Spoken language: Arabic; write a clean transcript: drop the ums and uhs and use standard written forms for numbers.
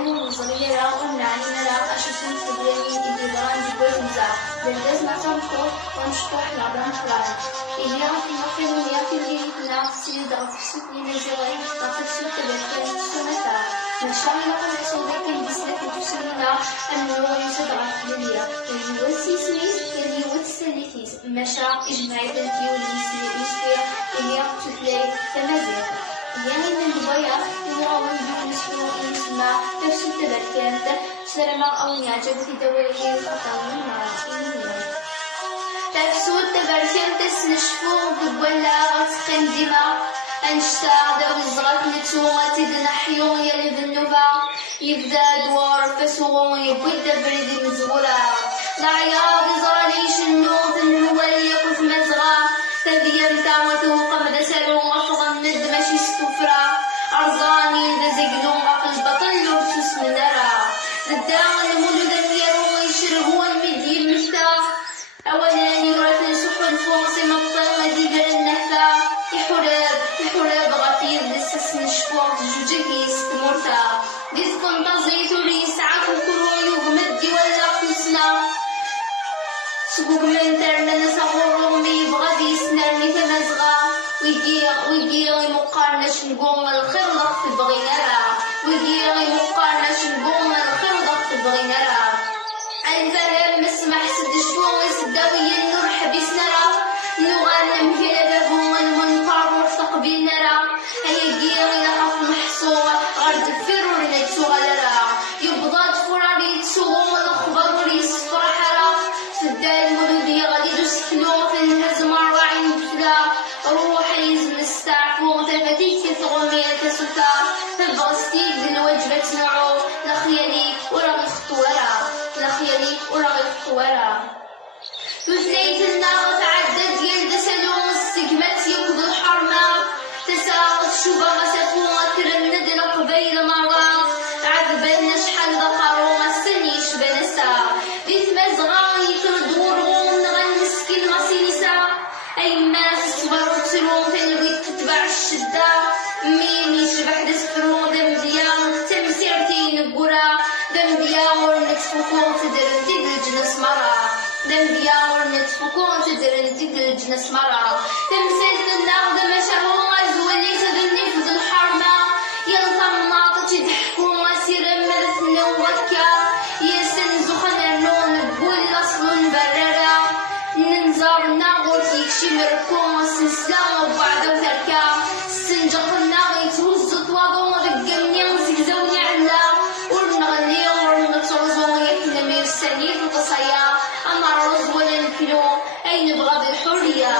أني مصرية ومنعني لا أشوفهم تبليني إذا بران جبوي تمزع بالدز نعتمكو ونشكوح لعبان خلال إذا في مكان وياكي جيدنا سيدا وفسوتني نزوي وفسوت بكين سنتا نشامي لقد حسودك بسلك وفسونا أنه يصدع لليا اللي والسيسميس اللي والسليتيس مشا إجماعي تنتيو الإسلام اللي تتلي تمازيغ يعني من الضياع يراون بالنسبة للمسمى نفس التبكات سلما أو يعجب في دولة الخطاوين تفسو التبركات تسنشفو بولا تقندما أنشتا دو الزغط نتوما تدنحيو يلي بالنوبا يبدا دوار فسو يبدا بريد مزغولا العياض زراليش النوض الهوالي كف مزغا تذيم تاوتو قمد سلو وفضا ند ماشي ستفرا أرزاني دزقلو في البطل وبسوس من نرى الداغ المولود يرو يشرهو المدي المشتا أولاني ورثن سحن فوصي مبطل مديدر النهفا يحراب غطير لسس نشفوط جوجكيس تمورتا ديسكن تزيتو ريسعك وكرو يغمدي ولا قسنا سقوق من ترنا نسغو رومي بغدي سنرني تمزغا ويجيغي مقارنش نقوم الخرلق تبغي نرى ويجيغي مقارنش نقوم الخرلق تبغي نرى الفهم مسمح سد شوي سداوي النور حبيس نرى نغنم في لبابهم المنقر مرتقبين نرى هيجيغي لحف محصوة غرد فرور نتسو غلرا يبضاد فراري تسوغم الأخبار وريس فرحرا سدا المولودية غادي دوسكنو في الهزم الراعي بفلا روحي يزن الستعفو تفتيك تغمية تسوتا تبغستيك بالوجبة نوعو لخيالي ورغي خطورا لخيالي ورغي خطورا تثنيت النار تعدد يلد سلوم السجمات يقضي الحرمة تساقط شبه سفومة ترند لقبيل مرة عذبا نشحل ذقرو السنيش بنسا ديت مزغاني تردورون نغنسك المصيصة أي ما تصبر وتروم تنوي تتبع الشدة مين يشبح دسفرو دم ديان تمسيرتي نقرا دم ديان نتفكون تدرن تدرج نسمرا دم ديان نتفكون تدرن تدرج نسمرا تمسيت النغد مشاهو أزولي تدني في الحرمة يلطم ناطج يضحكون وسير مرثنا وكا يسن زخنا نون بقول أصل بررا ننزار ناغوت يكشي مركون سنسلام وبعد وتركا سنجق الناغي تهز تواضو رقمني وزقزوني علا ورنغلي ورنغتغزو يكلم يرسلي في القصايا أما الرز ولا الكيلو أي نبغى بالحرية